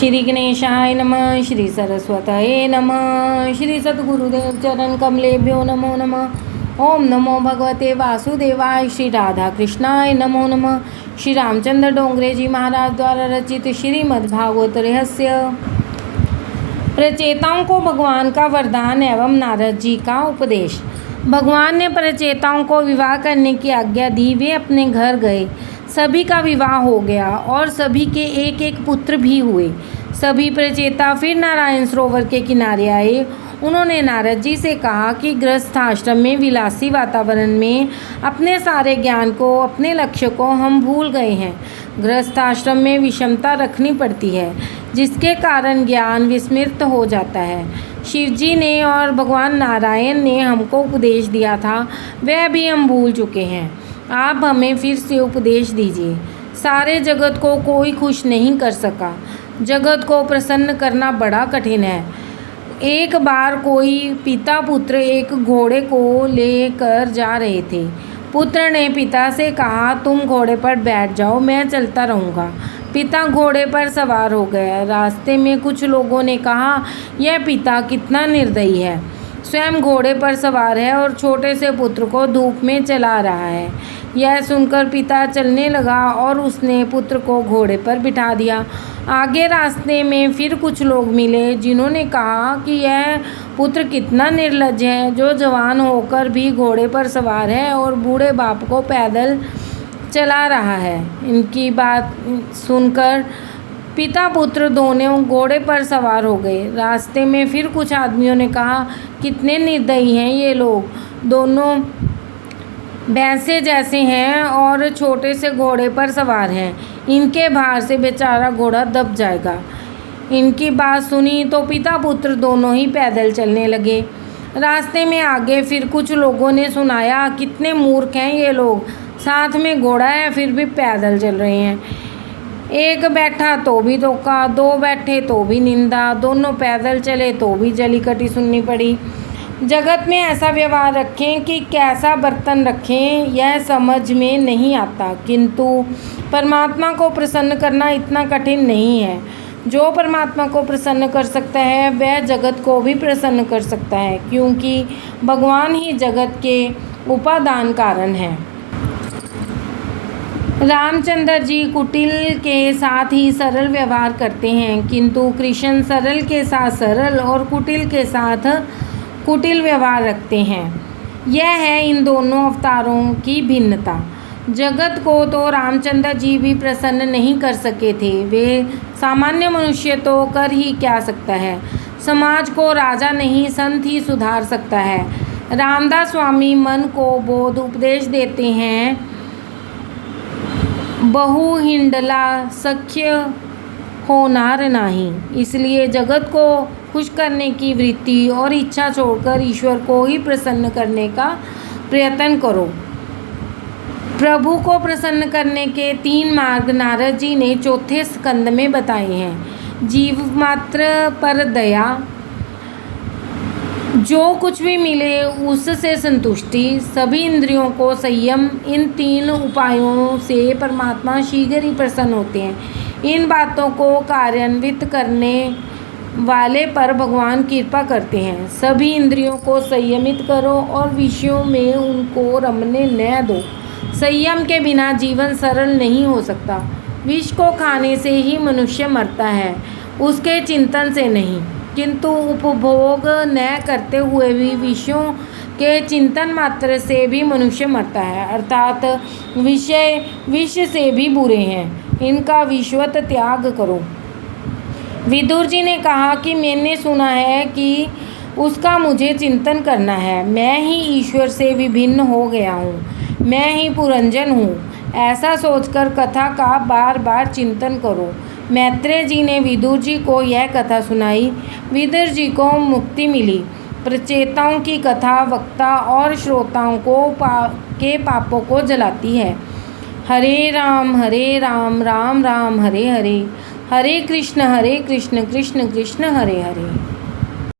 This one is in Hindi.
श्री गणेशाय नमः। श्री सरस्वतये नमः। श्री सद्गुरुदेव चरण कमलेभ्यो नमो नमः। ओम नमो भगवते वासुदेवाय। श्री राधा कृष्णाय नमो नमः। श्री रामचंद्र डोंगरे जी महाराज द्वारा रचित श्रीमद्भागवत रहस्य। प्रचेताओं को भगवान का वरदान एवं नारद जी का उपदेश। भगवान ने प्रचेताओं को विवाह करने की आज्ञा दी। वे अपने घर गए। सभी का विवाह हो गया और सभी के एक एक पुत्र भी हुए। सभी प्रचेता फिर नारायण सरोवर के किनारे आए। उन्होंने नारद जी से कहा कि गृहस्थ आश्रम में विलासी वातावरण में अपने सारे ज्ञान को, अपने लक्ष्य को हम भूल गए हैं। गृहस्थ आश्रम में विषमता रखनी पड़ती है, जिसके कारण ज्ञान विस्मृत हो जाता है। शिव जी ने और भगवान नारायण ने हमको उपदेश दिया था, वह भी हम भूल चुके हैं। आप हमें फिर से उपदेश दीजिए। सारे जगत को कोई खुश नहीं कर सका। जगत को प्रसन्न करना बड़ा कठिन है। एक बार कोई पिता पुत्र एक घोड़े को लेकर जा रहे थे। पुत्र ने पिता से कहा, तुम घोड़े पर बैठ जाओ, मैं चलता रहूँगा। पिता घोड़े पर सवार हो गया। रास्ते में कुछ लोगों ने कहा, यह पिता कितना निर्दयी है, स्वयं घोड़े पर सवार है और छोटे से पुत्र को धूप में चला रहा है। यह सुनकर पिता चलने लगा और उसने पुत्र को घोड़े पर बिठा दिया। आगे रास्ते में फिर कुछ लोग मिले, जिन्होंने कहा कि यह पुत्र कितना निर्लज्ज है, जो जवान होकर भी घोड़े पर सवार है और बूढ़े बाप को पैदल चला रहा है। इनकी बात सुनकर पिता पुत्र दोनों घोड़े पर सवार हो गए। रास्ते में फिर कुछ आदमियों ने कहा, कितने निर्दयी हैं ये लोग, दोनों भैंसे जैसे हैं और छोटे से घोड़े पर सवार हैं। इनके भार से बेचारा घोड़ा दब जाएगा। इनकी बात सुनी तो पिता पुत्र दोनों ही पैदल चलने लगे। रास्ते में आगे फिर कुछ लोगों ने सुनाया, कितने मूर्ख हैं ये लोग, साथ में घोड़ा है फिर भी पैदल चल रहे हैं। एक बैठा तो भी धोखा, दो बैठे तो भी निंदा, दोनों पैदल चले तो भी जली कटी सुननी पड़ी। जगत में ऐसा व्यवहार रखें कि कैसा बर्तन रखें, यह समझ में नहीं आता। किंतु परमात्मा को प्रसन्न करना इतना कठिन नहीं है। जो परमात्मा को प्रसन्न कर सकता है, वह जगत को भी प्रसन्न कर सकता है, क्योंकि भगवान ही जगत के उपादान कारण हैं। रामचंद्र जी कुटिल के साथ ही सरल व्यवहार करते हैं, किंतु कृष्ण सरल के साथ सरल और कुटिल के साथ कुटिल व्यवहार रखते हैं। यह है इन दोनों अवतारों की भिन्नता। जगत को तो रामचंद्र जी भी प्रसन्न नहीं कर सके थे। वे सामान्य मनुष्य तो कर ही क्या सकता है। समाज को राजा नहीं, संत ही सुधार सकता है। रामदास स्वामी मन को बोध उपदेश देते हैं, बहु हिंडला सख्य होनार नाही। इसलिए जगत को खुश करने की वृत्ति और इच्छा छोड़कर ईश्वर को ही प्रसन्न करने का प्रयत्न करो। प्रभु को प्रसन्न करने के 3 मार्ग नारद जी ने चौथे स्कंद में बताए हैं। जीव मात्र पर दया, जो कुछ भी मिले उससे संतुष्टि, सभी इंद्रियों को संयम, इन 3 उपायों से परमात्मा शीघ्र ही प्रसन्न होते हैं। इन बातों को कार्यान्वित करने वाले पर भगवान कृपा करते हैं। सभी इंद्रियों को संयमित करो और विषयों में उनको रमने न दो। संयम के बिना जीवन सरल नहीं हो सकता। विष को खाने से ही मनुष्य मरता है, उसके चिंतन से नहीं। किंतु उपभोग न करते हुए भी विषयों के चिंतन मात्र से भी मनुष्य मरता है, अर्थात विषय विष से भी बुरे हैं, इनका विश्वत त्याग करो। विदुर जी ने कहा कि मैंने सुना है कि उसका मुझे चिंतन करना है। मैं ही ईश्वर से विभिन्न हो गया हूँ, मैं ही पुरंजन हूँ। ऐसा सोचकर कथा का बार बार चिंतन करो। मैत्रेय जी ने विदुर जी को यह कथा सुनाई। विदुर जी को मुक्ति मिली। प्रचेताओं की कथा वक्ता और श्रोताओं को के पापों को जलाती है। हरे राम राम राम हरे हरे, हरे कृष्ण कृष्ण कृष्ण हरे हरे।